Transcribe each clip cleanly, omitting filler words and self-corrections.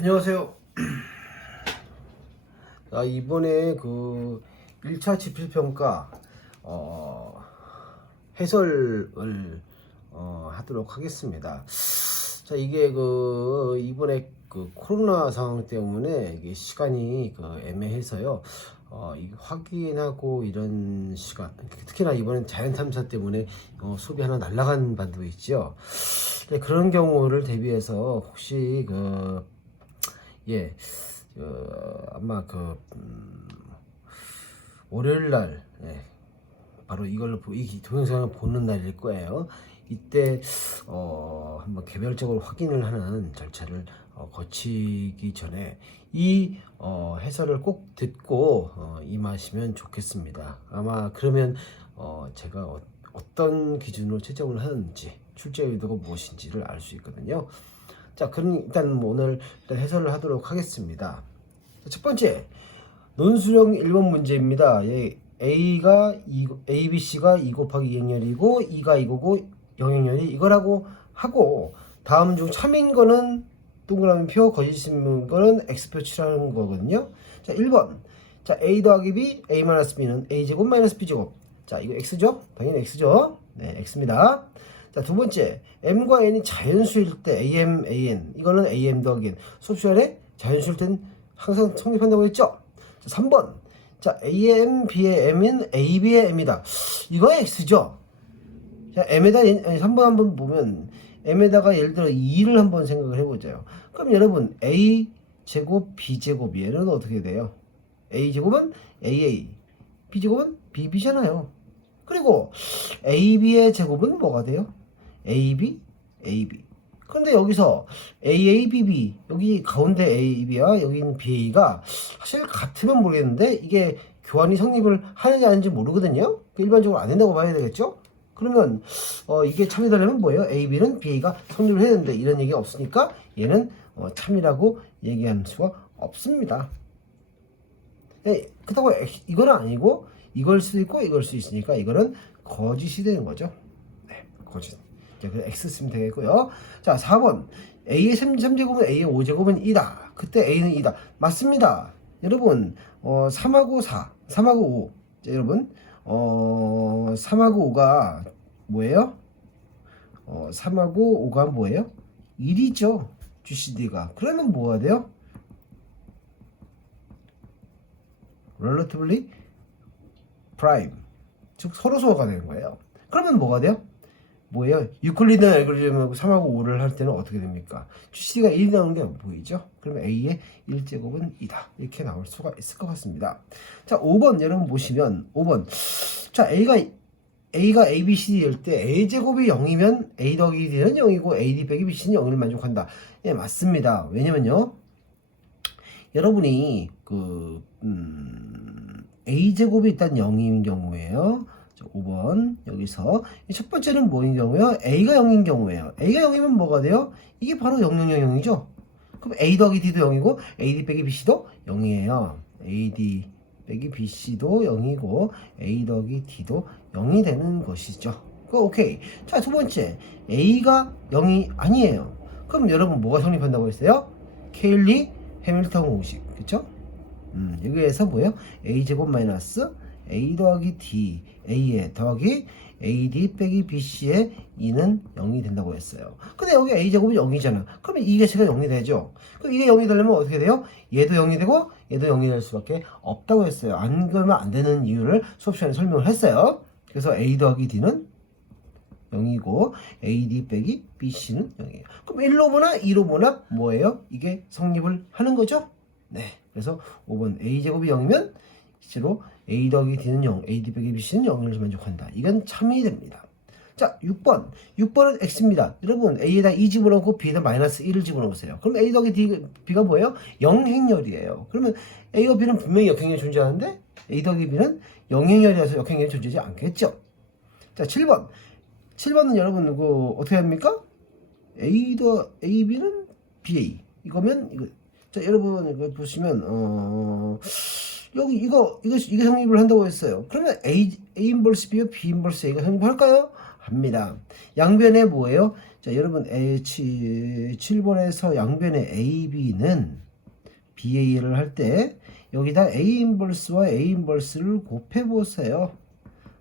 안녕하세요. 이번에 그 1차 지필평가 해설을 하도록 하겠습니다. 자, 이게 이번에 코로나 상황 때문에 이게 시간이 애매해서요. 이 확인하고 이런 시간, 특히나 이번엔 자연 탐사 때문에 수업이 하나 날아간 반도 있죠. 네, 그런 경우를 대비해서 혹시 아마 월요일날, 바로 이 동영상을 보는 날일 거예요. 이때 한번 개별적으로 확인을 하는 절차를 거치기 전에 이 해설을 꼭 듣고 임하시면 좋겠습니다. 아마 그러면 제가 어떤 기준으로 채점을 하는지, 출제 의도가 무엇인지를 알 수 있거든요. 자, 그럼 일단 오늘 해설을 하도록 하겠습니다. 첫 번째, 논술형 1번 문제입니다. ABC가 2 곱하기 2행렬이고 2가 이거고 0행렬이 이거라고 하고, 다음 중 참인 거는 동그라미표, 거짓인 거는 X표 치라는 거거든요. 자, 1번. 자, A 더하기 B, A-B는 A제곱 마이너스 B제곱. 자, 이거 X죠? 당연히 X죠? 네, X입니다. 자, 두 번째, M과 N이 자연수일 때 AM, AN, 이거는 AM 더하기 N. 수업 시간에 자연수일 땐 항상 성립한다고 했죠? 자, 3번. 자, AM, B의 M은 AB의 M이다. 이거 X죠? 자, M에다, 3번 한번 보면, M에다가 예를 들어 2를 한번 생각을 해보자요. 그럼 여러분, A제곱, B제곱, 얘는 어떻게 돼요? A제곱은 AA, B제곱은 BB잖아요. 그리고 AB의 제곱은 뭐가 돼요? AB, AB. 그런데 여기서 AABB, 여기 가운데 AB와 여기는 BA가 사실 같으면 모르겠는데 이게 교환이 성립을 하는지 아닌지 모르거든요. 일반적으로 안 된다고 봐야 되겠죠? 그러면 이게 참이되려면 뭐예요? AB는 BA가 성립을 해야 되는데 이런 얘기가 없으니까 얘는 참이라고 얘기할 수가 없습니다. 그렇다고 이건 아니고 이걸 수도 있고 이걸 수 있으니까 이거는 거짓이 되는 거죠. 네, 거짓. 자, 그래서 X 쓰면 되겠고요. 자, 4번. A의 3제곱은 A의 5제곱은 2다. 그때 A는 2다. 맞습니다. 여러분, 3하고 4, 3하고 5. 자, 여러분, 3하고 5가 뭐예요? 3하고 5가 뭐예요? 1이죠. GCD가. 그러면 뭐가 돼요? relatively prime, 즉 서로서로가 되는 거예요. 그러면 뭐가 돼요? 뭐예요? 유클리드 알고리즘하고 3하고 5를 할 때는 어떻게 됩니까? GCD가 1이 나오는 게 보이죠? 그러면 A의 1제곱은 2다. 이렇게 나올 수가 있을 것 같습니다. 자, 5번 여러분 보시면 5번. 자, A가 ABCD일 때 A제곱이 0이면 A 더하기 D는 0이고 AD 빼기 BC는 0을 만족한다. 예, 맞습니다. 왜냐면요, 여러분이 A제곱이 일단 0인 경우에요. 5번 여기서 첫 번째는 뭐인 경우요? A가 0인 경우에요. A가 0이면 뭐가 돼요? 이게 바로 0, 0, 0, 0이죠. 그럼 A 더하기 D도 0이고 AD 빼기 BC도 0이에요. AD 빼기 BC도 0이고 A 더하기 D도 0이 되는 것이죠. 오케이. 자, 두 번째, A가 0이 아니에요. 그럼 여러분 뭐가 성립한다고 했어요? 케일리 해밀턴 공식, 그쵸? 여기에서 뭐예요? A제곱 마이너스 A 더하기 D, A에 더하기 AD 빼기 BC의 2는 0이 된다고 했어요. 근데 여기 A제곱이 0이잖아. 그러면 이 개체가 0이 되죠? 그럼 이게 0이 되려면 어떻게 돼요? 얘도 0이 되고 얘도 0이 될 수밖에 없다고 했어요. 안 그러면 안 되는 이유를 수업 시간에 설명을 했어요. 그래서 A 더하기 D는 0이고 AD 빼기 BC는 0이에요. 그럼 1로 보나 2로 보나 뭐예요? 이게 성립을 하는 거죠? 네. 그래서 5번 A제곱이 0이면 실제로 A 더하기 D는 0, AD 빼기 BC는 0을 만족한다. 이건 참이 됩니다. 자, 6번. 6번은 X입니다. 여러분, A에다 2 집어넣고 B에다 마이너스 1을 집어넣으세요. 그럼 A 더하기 B가 뭐예요? 0행렬이에요. 그러면 A와 B는 분명히 역행렬이 존재하는데 A 더하기 B는 0행렬이라서 역행렬이 존재하지 않겠죠? 자, 7번. 7번은 여러분 어떻게 합니까? AB는 BA. 이거면 이거. 자, 여러분 이거 보시면 여기 이게 성립을 한다고 했어요. 그러면 A 인버스 B와 B 인버스 A가 성립할까요? 합니다. 양변에 뭐예요? 자, 여러분 7번에서 양변의 AB는 BA를 할 때 여기다 A 인버스와 A 인버스를 곱해보세요.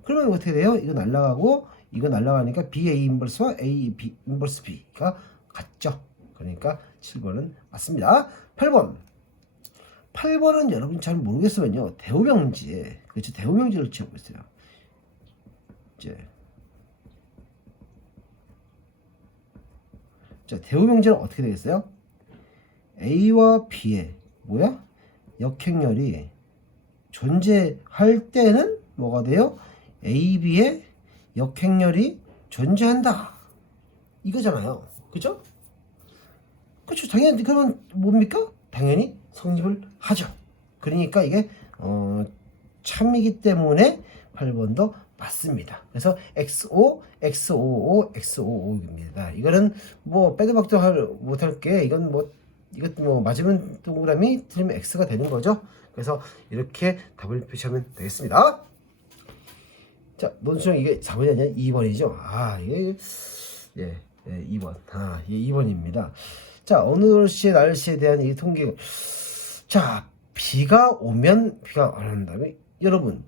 그러면 어떻게 돼요? 이거 날라가고 이거 날라가니까 BA 인버스와 A B 인버스 B가 같죠. 그러니까 7번은 맞습니다. 8번은 여러분 잘 모르겠으면요. 대우명지에 그렇죠. 대우명지를 지어보세요. 이제 자, 대우명지는 어떻게 되겠어요? A와 B의 뭐야? 역행렬이 존재할 때는 뭐가 돼요? A, B의 역행렬이 존재한다. 이거잖아요. 그죠? 그렇죠. 당연히 그러면 뭡니까? 당연히 성립을 하죠. 그러니까 이게 참이기 때문에 8번도 맞습니다. 그래서 XO, XOO, XOO입니다. 이거는 뭐 빼도 박도 못할 게 이건 뭐 이것도 뭐 맞으면 동그라미 틀리면 X가 되는 거죠. 그래서 이렇게 답을 표시하면 되겠습니다. 자, 논술형 이게 4번이 아니라 2번이죠. 아, 이게 2번. 아, 이게 2번입니다. 자, 오늘의 날씨에 대한 이 통계. 자, 비가 오면 비가 안 온다면 여러분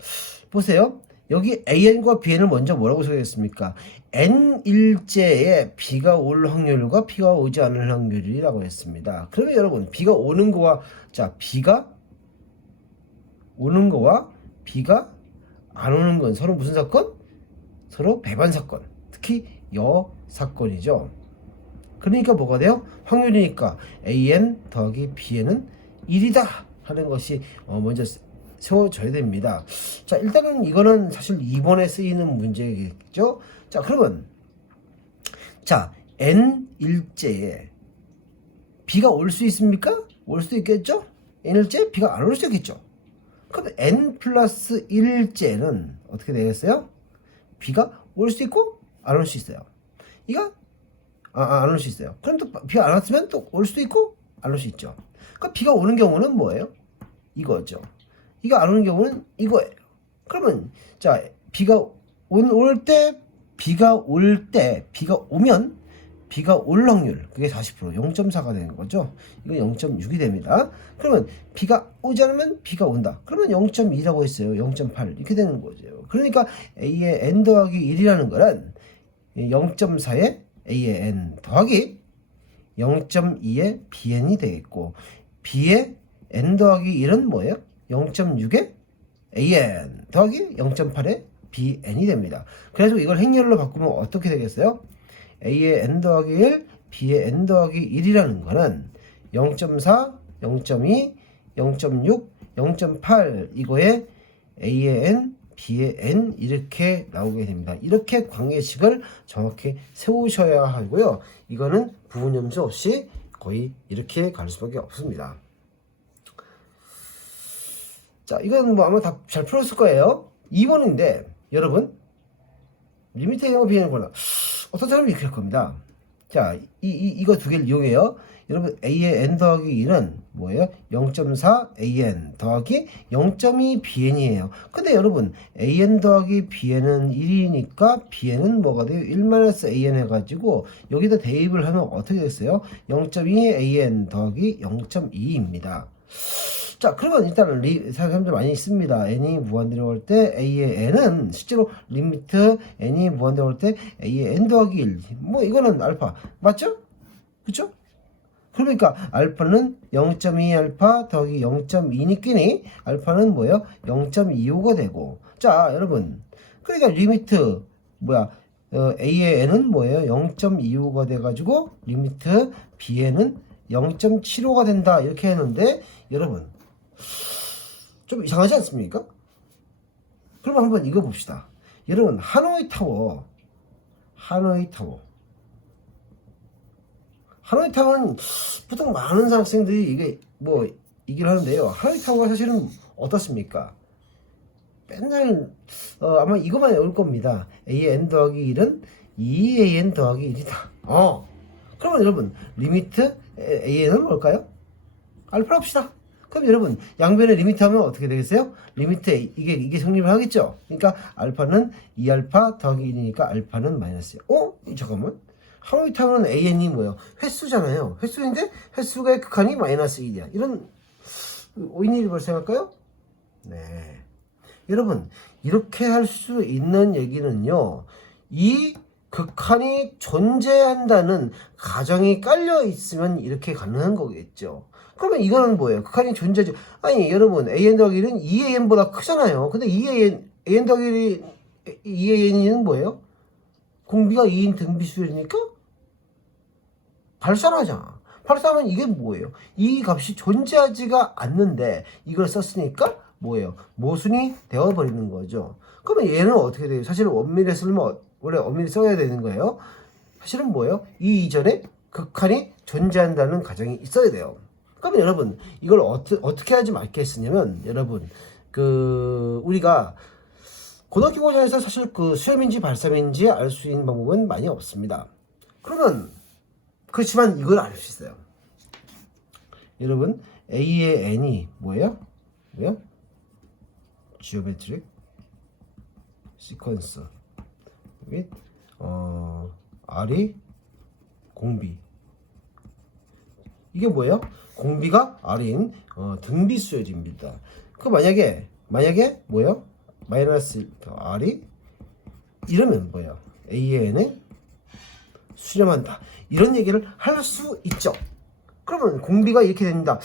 보세요. 여기 AN과 BN을 먼저 뭐라고 소개했습니까? N일째에 비가 올 확률과 비가 오지 않을 확률이라고 했습니다. 그러면 여러분 비가 오는 거와 자 비가 오는 거와 비가 안 오는 건 서로 무슨 사건? 서로 배반 사건. 특히 여 사건이죠. 그러니까 뭐가 돼요? 확률이니까 AN 더하기 BN은 1이다 하는 것이 먼저 세워져야 됩니다. 자, 일단은 이거는 사실 2번에 쓰이는 문제겠죠. 자, 그러면 자 N일째에 비가 올 수 있습니까? 올 수 있겠죠? N일째 비가 안 올 수 있겠죠. 그럼 N 플러스 1일째는 어떻게 되겠어요? 비가 올 수 있고 안 올 수 있어요. 이거 안 올 수 있어요. 그럼 또 비가 안 왔으면 또 올 수도 있고 안 올 수 있죠. 그러니까 비가 오는 경우는 뭐예요? 이거죠. 이거 안 오는 경우는 이거예요. 그러면 자 비가 올 때 비가 오면 비가 올 확률 그게 40% 0.4가 되는 거죠. 이거 0.6이 됩니다. 그러면 비가 오지 않으면 비가 온다. 그러면 0.2라고 했어요. 0.8 이렇게 되는 거죠. 그러니까 A의 N 더하기 1이라는 거는 0.4의 A의 N 더하기 0.2의 BN이 되겠고 B의 N 더하기 1은 뭐예요? 0.6의 AN 더하기 0.8의 BN이 됩니다. 그래서 이걸 행렬로 바꾸면 어떻게 되겠어요? A의 N 더하기 1, B의 N 더하기 1이라는 거는 0.4, 0.2, 0.6, 0.8 이거에 A의 N, B의 N 이렇게 나오게 됩니다. 이렇게 관계식을 정확히 세우셔야 하고요. 이거는 부분 염수 없이 거의 이렇게 갈 수밖에 없습니다. 자, 이건 뭐 아마 다 잘 풀었을 거예요. 2번인데 여러분 리미트 A와 Bn을 골라. 어떤 사람이 이렇게 할 겁니다. 자, 이거 두 개를 이용해요. 여러분 A의 N 더하기 1은 뭐예요? 0.4 AN 더하기 0.2 BN이에요. 근데 여러분 AN 더하기 BN은 1이니까 BN은 뭐가 돼요? 1-AN 해가지고 여기다 대입을 하면 어떻게 됐어요? 0.2 AN 더하기 0.2입니다. 자, 그러면 일단은 사람들 많이 있습니다. n이 무한대로 할 때 a의 n은 실제로 리미트 n이 무한대로 할 때 a의 n 더하기 1. 뭐 이거는 알파 맞죠? 그쵸? 그러니까 알파는 0.2 알파 더하기 0.2니끼니 알파는 뭐예요? 0.25가 되고. 자, 여러분. 그러니까 리미트 a의 n은 뭐예요? 0.25가 돼가지고 리미트 bn은 0.75가 된다. 이렇게 했는데 여러분 좀 이상하지 않습니까? 그럼 한번 이거 봅시다. 여러분 하노이 타워는 보통 많은 학생들이 이게 뭐 얘기를 하는데요. 하노이 타워가 사실은 어떻습니까? 맨날 아마 이것만 올 겁니다. A의 N 더하기 1은 2AN 더하기 1이다. 그러면 여러분 리미트 AN은 뭘까요? 알파 합시다. 그럼 여러분 양변에 리미트 하면 어떻게 되겠어요? 리미트 이게 성립을 하겠죠. 그러니까 알파는 2알파 더하기 1이니까 알파는 마이너스. 잠깐만. 하노이타운은 AN이 뭐예요? 횟수잖아요. 횟수인데 횟수의 극한이 마이너스 1이야. 이런 오인일이 발생할까요? 네. 여러분 이렇게 할 수 있는 얘기는요. 이 극한이 존재한다는 가정이 깔려 있으면 이렇게 가능한 거겠죠. 그러면 이거는 뭐예요? 극한이 존재하지. 아니 여러분 AN 더하기 1은 2AN보다 크잖아요. 근데 2AN 더하기 2AN은 뭐예요? 공비가 2인 등비수열이니까 발산하잖아. 발산은 이게 뭐예요? 이 값이 존재하지가 않는데 이걸 썼으니까 뭐예요? 모순이 되어버리는 거죠. 그러면 얘는 어떻게 돼요? 사실은 원밀에 쓰면 원래 원밀에 써야 되는 거예요. 사실은 뭐예요? 이 이전에 극한이 존재한다는 가정이 있어야 돼요. 그러면 여러분 이걸 어떻게 하지 말겠으냐면 여러분 우리가 고등학교 과정에서 사실 수렴인지 발산인지 알 수 있는 방법은 많이 없습니다. 그러면 그렇지만 이걸 알 수 있어요. 여러분 A의 N이 뭐예요? 지오메트릭 시퀀스 및 R이 공비. 이게 뭐예요? 공비가 R인 등비수열입니다. 만약에 뭐예요? 마이너스 R이 이러면 뭐예요? A의 N에 수렴한다. 이런 얘기를 할 수 있죠. 그러면 공비가 이렇게 됩니다.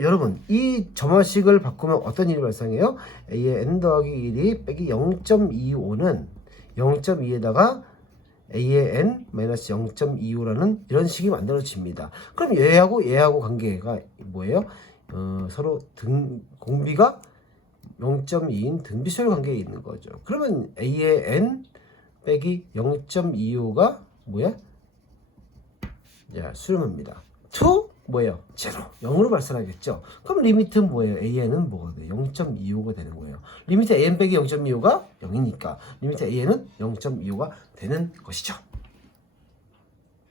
여러분 이 점화식을 바꾸면 어떤 일이 발생해요? A의 N 더하기 1이 빼기 0.25는 0.2에다가 A의 N 마이너스 0.25라는 이런 식이 만들어집니다. 그럼 얘하고 관계가 뭐예요? 서로 공비가 0.2인 등비수열 관계에 있는 거죠. 그러면 A의 N 빼기 0.25가 뭐야? 수렴합니다. to 뭐예요? 0으로 발산하겠죠. 그럼 리미트는 뭐예요? AN은 뭐가 돼요? 0.25가 되는 거예요. 리미트 AN 빼기 0.25가 0이니까 리미트 AN은 0.25가 되는 것이죠.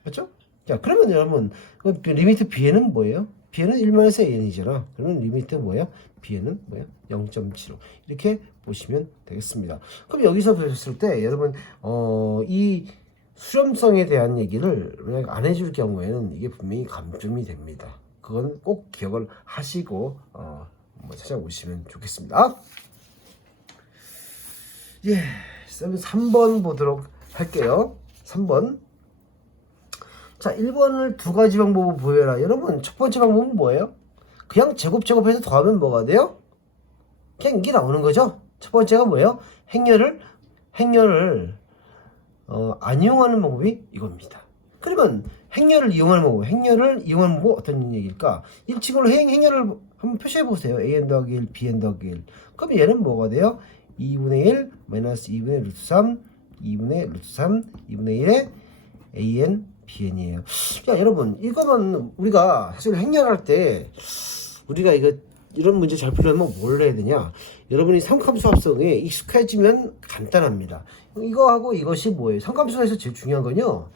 맞죠? 자, 그러면 여러분 리미트 B에는 뭐예요? B에는 1-AN이잖아. 그러면 리미트 뭐예요? B에는 뭐예요? 0.75 이렇게 보시면 되겠습니다. 그럼 여기서 보셨을 때 여러분 이 수렴성에 대한 얘기를 안 해줄 경우에는 이게 분명히 감점이 됩니다. 그건 꼭 기억을 하시고 찾아오시면 좋겠습니다. 예, 3번 보도록 할게요. 3번. 자, 1번을 두 가지 방법을 보여라. 여러분, 첫 번째 방법은 뭐예요? 그냥 제곱해서 더하면 뭐가 돼요? 그냥 이게 나오는 거죠. 첫 번째가 뭐예요? 행렬을 안 이용하는 방법이 이겁니다. 그러면 행렬을 이용하는 방법 어떤 얘기일까? 1층으로 행렬을 한번 표시해 보세요. AN 더하기 1, BN 더하기 1. 그럼 얘는 뭐가 돼요? 2분의 1 마이너스 2분의 루트 3 2분의 루트 3 2분의 1의 AN, BN이에요. 야, 여러분 이거는 우리가 사실 행렬할 때 우리가 이런 문제 잘 풀려면 뭘 해야 되냐? 여러분이 삼함수 합성에 익숙해지면 간단합니다. 이거하고 이것이 뭐예요? 삼함수에서 제일 중요한 건요.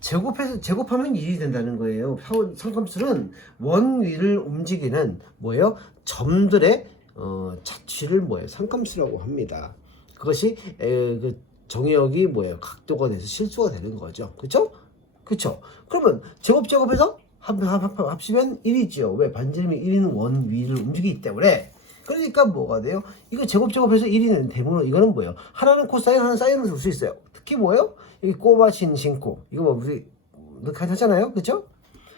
제곱하면 1이 된다는 거예요. 삼함수는 원 위를 움직이는 뭐예요? 점들의 자취를 뭐예요? 삼함수라고 합니다. 그것이 정의역이 뭐예요? 각도가 돼서 실수가 되는 거죠. 그쵸? 그러면 제곱해서 합치면 1이죠. 왜? 반지름이 1인 원 위를 움직이기 때문에. 그러니까 뭐가 돼요? 이거 제곱해서 1이 되므로 이거는 뭐예요? 하나는 코사인, 하나는 사인으로 줄 수 있어요. 특히 뭐예요? 여기 꼬마 신코. 이거 우리 하잖아요. 그쵸?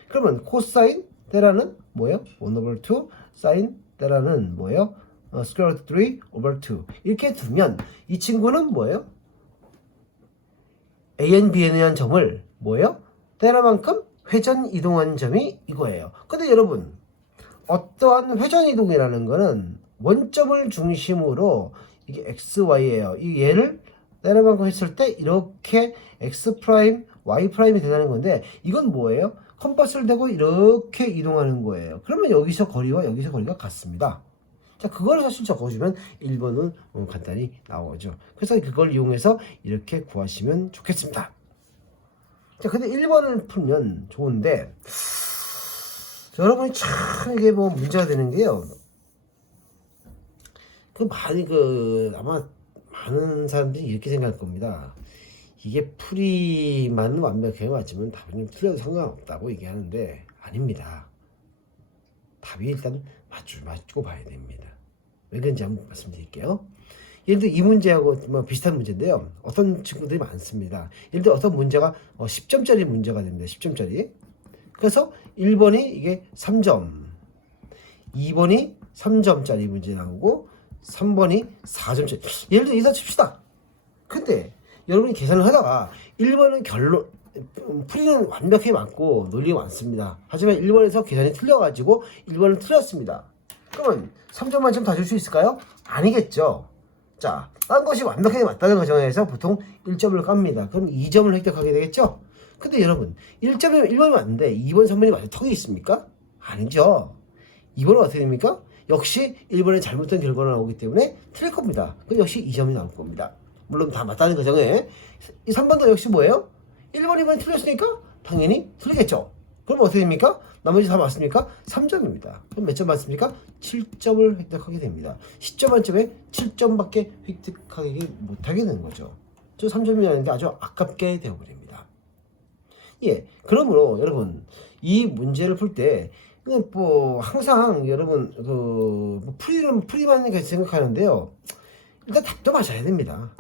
그러면 코사인 때라는 뭐예요? 1/2 사인 때라는 뭐예요? square root 3/2 이렇게 두면 이 친구는 뭐예요? AN, BN에 대한 점을 뭐예요? 때라만큼 회전 이동한 점이 이거예요. 근데 여러분 어떠한 회전 이동이라는 거는 원점을 중심으로 이게 XY예요. 이 얘를 때라만큼 했을 때 이렇게 X 프라임, Y 프라임이 된다는 건데 이건 뭐예요? 컴파스를 대고 이렇게 이동하는 거예요. 그러면 여기서 거리와 여기서 거리가 같습니다. 자, 그걸 사실 적어주면 1번은 간단히 나오죠. 그래서 그걸 이용해서 이렇게 구하시면 좋겠습니다. 자, 근데 1번을 풀면 좋은데 여러분이 참 이게 문제가 되는 게요. 아마 많은 사람들이 이렇게 생각할 겁니다. 이게 풀이만 완벽하게 맞으면 답은 좀 틀려도 상관없다고 얘기하는데 아닙니다. 답이 일단 맞고 봐야 됩니다. 왜 그런지 한번 말씀드릴게요. 예를 들어 이 문제하고 뭐 비슷한 문제인데요. 어떤 친구들이 많습니다. 예를 들어 어떤 문제가 10점짜리 문제가 됩니다. 10점짜리. 그래서 1번이 이게 3점, 2번이 3점짜리 문제 나오고 3번이 4점짜리. 예를 들어 이사 칩시다. 근데 여러분이 계산을 하다가 1번은 풀이는 완벽히 맞고 논리가 많습니다. 하지만 1번에서 계산이 틀려가지고 1번은 틀렸습니다. 그러면 3점 만점 다 줄 수 있을까요? 아니겠죠. 자, 딴 것이 완벽하게 맞다는 가정에서 보통 1점을 깝니다. 그럼 2점을 획득하게 되겠죠? 근데 여러분 1점이면 1번이 맞는데 2번, 3번이 맞을 턱이 있습니까? 아니죠. 2번은 어떻게 됩니까? 역시 1번에 잘못된 결과가 나오기 때문에 틀릴 겁니다. 그럼 역시 2점이 나올 겁니다. 물론 다 맞다는 가정에 이 3번도 역시 뭐예요? 1번, 2번이 틀렸으니까 당연히 틀리겠죠. 그럼 어떻게 됩니까? 나머지 다 맞습니까? 3점입니다. 그럼 몇 점 맞습니까? 7점을 획득하게 됩니다. 10점 만점에 7점밖에 획득하지 못하게 되는 거죠. 저 3점이라는 게 아주 아깝게 되어버립니다. 예, 그러므로 여러분 이 문제를 풀 때 뭐 항상 여러분 풀이만 생각하는데요. 일단 답도 맞아야 됩니다.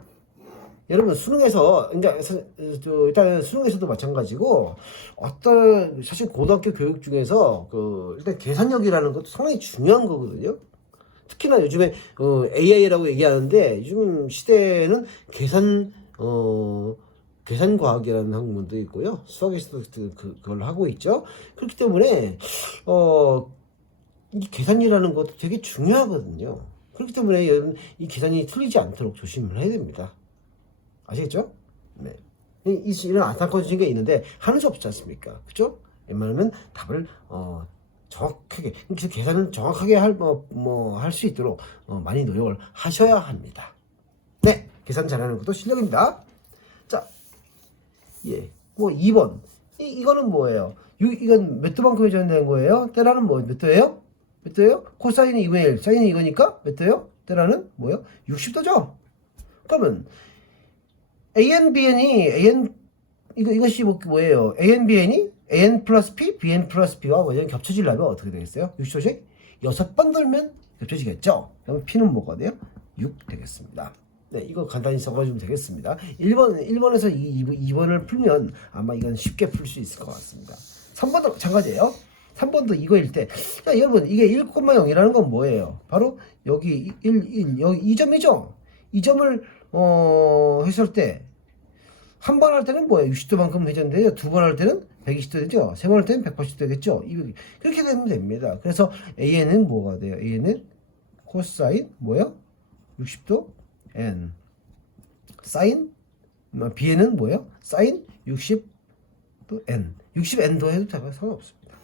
여러분 수능에서 일단 수능에서도 마찬가지고 사실 고등학교 교육 중에서 일단 계산력이라는 것도 상당히 중요한 거거든요. 특히나 요즘에 AI라고 얘기하는데 요즘 시대에는 계산과학이라는 학문도 있고요. 수학에서도 그걸 하고 있죠. 그렇기 때문에 이 계산이라는 것도 되게 중요하거든요. 그렇기 때문에 여러분 이 계산이 틀리지 않도록 조심을 해야 됩니다. 아시겠죠? 네. 이런 안타까워진 게 있는데 하는 수 없지 않습니까? 그죠? 웬만하면 답을 정확하게 계산을 정확하게 할 수 있도록 많이 노력을 하셔야 합니다. 네, 계산 잘하는 것도 실력입니다. 자, 예, 뭐 2번 이거는 뭐예요? 이건 몇 도만큼 해줘야 거예요? 테라는 몇 도예요? 몇 도예요? 코사인이 2분의 1, 사인이 이거니까 몇 도예요? 테라는 뭐예요? 60도죠? 그러면 이것이 뭐예요? AN 플러스 P, BN 플러스 P와 완전히 겹쳐지려면 어떻게 되겠어요? 60도씩 6번 돌면 겹쳐지겠죠? 그럼 P는 뭐가 돼요? 6 되겠습니다. 네, 이거 간단히 써가지면 되겠습니다. 1번에서 2번을 풀면 아마 이건 쉽게 풀 수 있을 것 같습니다. 3번도 마찬가지예요. 3번도 이거일 때, 자, 여러분, 이게 1,0이라는 건 뭐예요? 바로 여기 여기 2점이죠? 2점을, 했을 때, 한 번 할 때는 뭐예요? 60도만큼 회전돼요. 두 번 할 때는 120도 되죠? 세 번 할 때는 180도 되겠죠? 그렇게 되면 됩니다. 그래서 AN은 뭐가 돼요? AN은 코사인, 뭐예요? 60도 N. 사인, B는 뭐예요? 사인 60도 N. 60N도 해도 상관없습니다.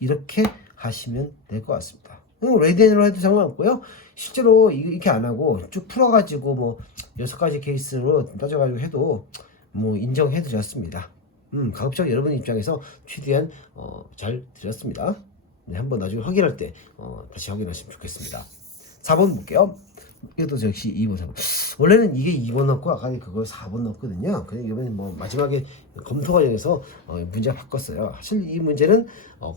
이렇게 하시면 될 것 같습니다. 레디안으로 해도 상관없고요. 실제로 이렇게 안 하고 쭉 풀어가지고 뭐 6가지 케이스로 따져가지고 해도 뭐 인정해 드렸습니다. 가급적 여러분 입장에서 최대한 잘 드렸습니다. 네, 한번 나중에 확인할 때 다시 확인하시면 좋겠습니다. 4번 볼게요. 이것도 역시 2번, 4번. 원래는 이게 2번 넣고 아까 그걸 4번 넣었거든요. 근데 이번에 뭐 마지막에 검토 과정에서 문제 바꿨어요. 사실 이 문제는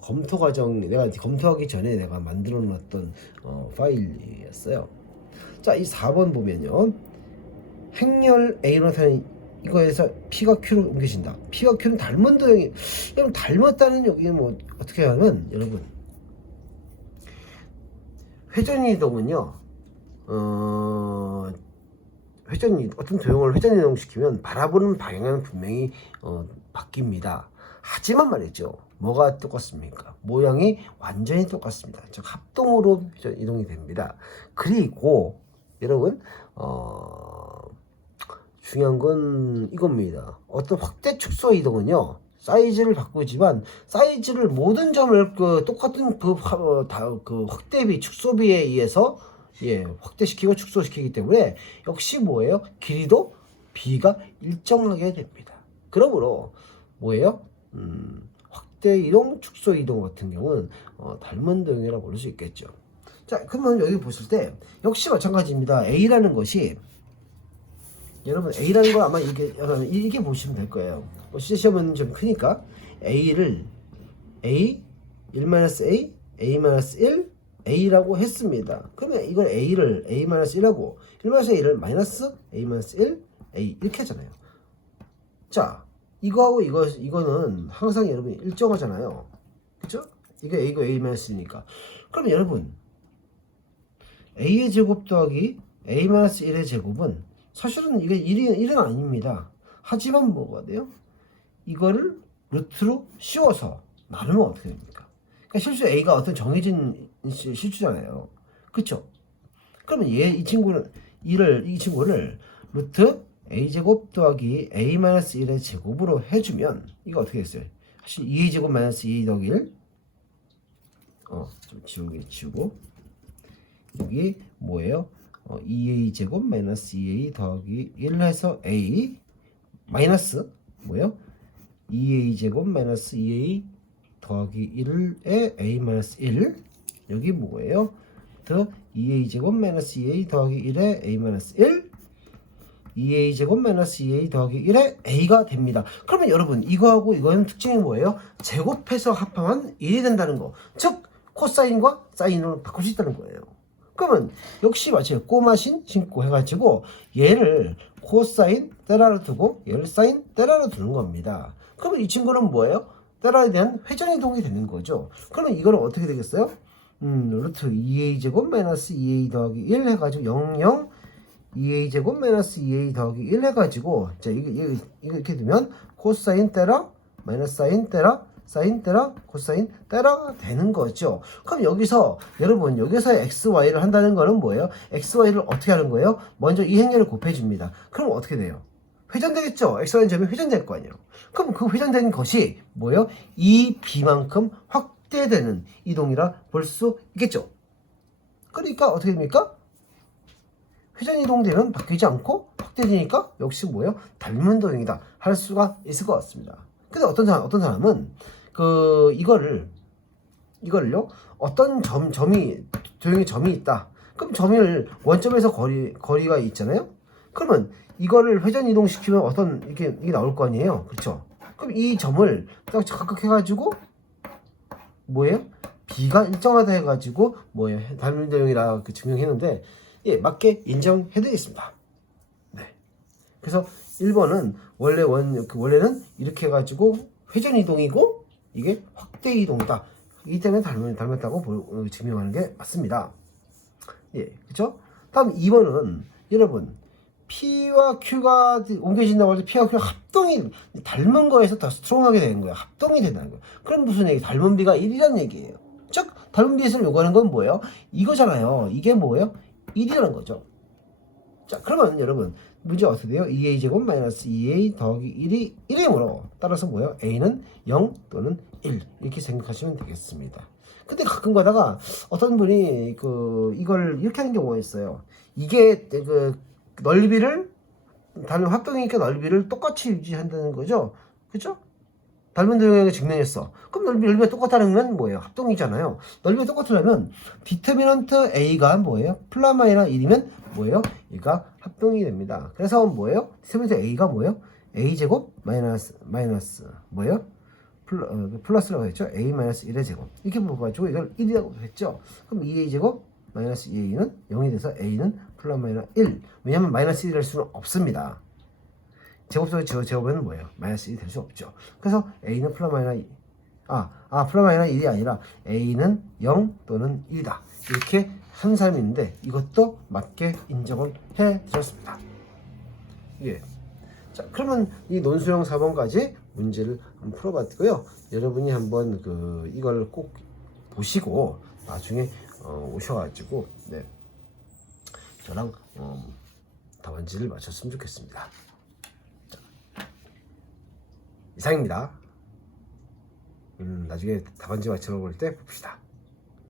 검토 과정 내가 검토하기 전에 내가 만들어 놨던 파일이었어요. 자, 이 4번 보면요. 행렬 A로 나타낸 이거에서 P가 Q로 옮겨진다. P가 Q는 닮은 도형이, 여러분 닮았다는 여기는 뭐 어떻게 하면 여러분 회전이동은요. 어떤 도형을 회전 이동시키면 바라보는 방향은 분명히 바뀝니다. 하지만 말이죠. 뭐가 똑같습니까? 모양이 완전히 똑같습니다. 즉 합동으로 회전 이동이 됩니다. 그리고 여러분 중요한 건 이겁니다. 어떤 확대 축소 이동은요. 사이즈를 바꾸지만 사이즈를 모든 점을 똑같은 확대비 축소비에 의해서 확대시키고 축소시키기 때문에 역시 뭐예요? 길이도 B가 일정하게 됩니다. 그러므로 뭐예요? 확대 이동, 축소 이동 같은 경우는 닮은 도형이라고 볼 수 있겠죠. 자, 그러면 여기 보실 때 역시 마찬가지입니다. A라는 것이 여러분 A라는 거 아마 이게 보시면 될 거예요. 뭐 시험은 좀 크니까 A를 A 1-A A-1 A라고 했습니다. 그러면 이걸 A를 A-1하고 1-A를 마이너스 A-1 A 이렇게 하잖아요. 자, 이거하고 이거는 항상 여러분 일정하잖아요. 그쵸? 이거 A고 A-1이니까. 그럼 여러분 A의 제곱 더하기 A-1의 제곱은 사실은 이게 1은 아닙니다. 하지만 뭐가 돼요? 이거를 루트로 씌워서 나누면 어떻게 됩니까? 그러니까 실수 A가 어떤 정해진 실수잖아요. 그쵸? 그러면 이 친구를 루트 A제곱 더하기 A-1의 제곱으로 해주면 이거 어떻게 됐어요? 사실 2A제곱 마이너스 2A 더하기 1 좀 지우고 여기 뭐예요? 2A 제곱 마이너스 2A 더하기 1 해서 A 마이너스 뭐예요? 2A 제곱 마이너스 2A 더하기 1에 A 마이너스 1 여기 뭐예요? 더 2A 제곱 마이너스 2A 더하기 1에 A 마이너스 1 2A 제곱 마이너스 2A 더하기 1에 A가 됩니다. 그러면 여러분 이거하고 이거는 특징이 뭐예요? 제곱해서 합하면 1이 된다는 거. 즉 코사인과 사인으로 바꿀 수 있다는 거예요. 그러면 역시 마찬가지로 꼬마신 신고 해가지고 얘를 코사인 테라로 두고 얘를 사인 테라로 두는 겁니다. 그러면 이 친구는 뭐예요? 테라에 대한 회전이동이 되는 거죠. 그러면 이거는 어떻게 되겠어요? 루트 2A 제곱 마이너스 2A 더하기 1 해가지고 0 2A 제곱 마이너스 2A 더하기 1 해가지고 자 이게 이렇게 되면 코사인 테라 마이너스 사인 테라 사인 테라 코사인 테라가 되는 거죠. 그럼 여기서 여러분 여기서 xy를 한다는 거는 뭐예요? xy를 어떻게 하는 거예요? 먼저 이 행렬을 곱해줍니다. 그럼 어떻게 돼요? 회전되겠죠? xy는 점이 회전될 거 아니에요. 그럼 그 회전된 것이 뭐예요? 이 b만큼 확대되는 이동이라 볼 수 있겠죠? 그러니까 어떻게 됩니까? 회전 이동되면 바뀌지 않고 확대되니까 역시 뭐예요? 닮은 도형이다 할 수가 있을 것 같습니다. 근데 어떤 사람은 이거를요 어떤 도형의 점이 있다. 그럼 점을 원점에서 거리가 있잖아요. 그러면 이거를 회전 이동시키면 어떤 이게 나올 거 아니에요. 그렇죠? 그럼 이 점을 딱 각각 해가지고 뭐예요? B가 일정하다 해가지고 뭐예요? 닮은 도형이라 증명했는데 예, 맞게 인정해드리겠습니다. 네. 그래서 1번은 원래는 이렇게 해가지고 회전 이동이고 이게 확대 이동이다. 이 때문에 닮았다고 증명하는 게 맞습니다. 예, 그렇죠? 다음 2번은 여러분 P와 Q가 옮겨진다고 해서 P와 Q가 합동이 닮은 거에서 더 스트롱하게 되는 거예요. 합동이 된다는 거예요. 그럼 무슨 얘기? 닮은 B가 1이라는 얘기예요. 즉 닮은 B에서 요구하는 건 뭐예요? 이거잖아요. 이게 뭐예요? 1이라는 거죠. 자, 그러면 여러분 문제 어떻게 돼요? 2A 제곱 마이너스 2A 더하기 1이 1이므로 따라서 뭐예요? A는 0 또는 1 이렇게 생각하시면 되겠습니다. 근데 가끔 가다가 어떤 분이 이걸 이렇게 하는 경우가 있어요. 이게 넓이를 다른 합동이니까 넓이를 똑같이 유지한다는 거죠. 그죠? 닮은 도형을 증명했어. 그럼 넓이가 똑같다는 건 뭐예요? 합동이잖아요. 넓이가 똑같으려면 디터미넌트 A가 뭐예요? 플라마이나 1이면 뭐예요? 얘가 합동이 됩니다. 그래서 뭐예요? 디터미넌트 A가 뭐예요? A제곱 마이너스 뭐예요? 플러스라고 했죠? A 마이너스 1의 제곱. 이렇게 묶어가지고 이걸 1이라고 했죠? 그럼 2A제곱 마이너스 2A는 0이 돼서 A는 플라마이나 1. 왜냐면 마이너스 1이 될 수는 없습니다. 제곱속의 제곱은 뭐예요? 마이너스 1이 될 수 없죠. 그래서 A는 플라마이나 2. 플라마이나 1이 아니라 A는 0 또는 1이다. 이렇게 한 사람인데 이것도 맞게 인정을 해 드렸습니다. 예. 자, 그러면 이 논술형 4번까지 문제를 한번 풀어봤고요. 여러분이 한번 이걸 꼭 보시고 나중에 오셔가지고 네. 저랑 답안지를 맞췄으면 좋겠습니다. 이상입니다. 나중에 답안지 맞춰볼 때 봅시다.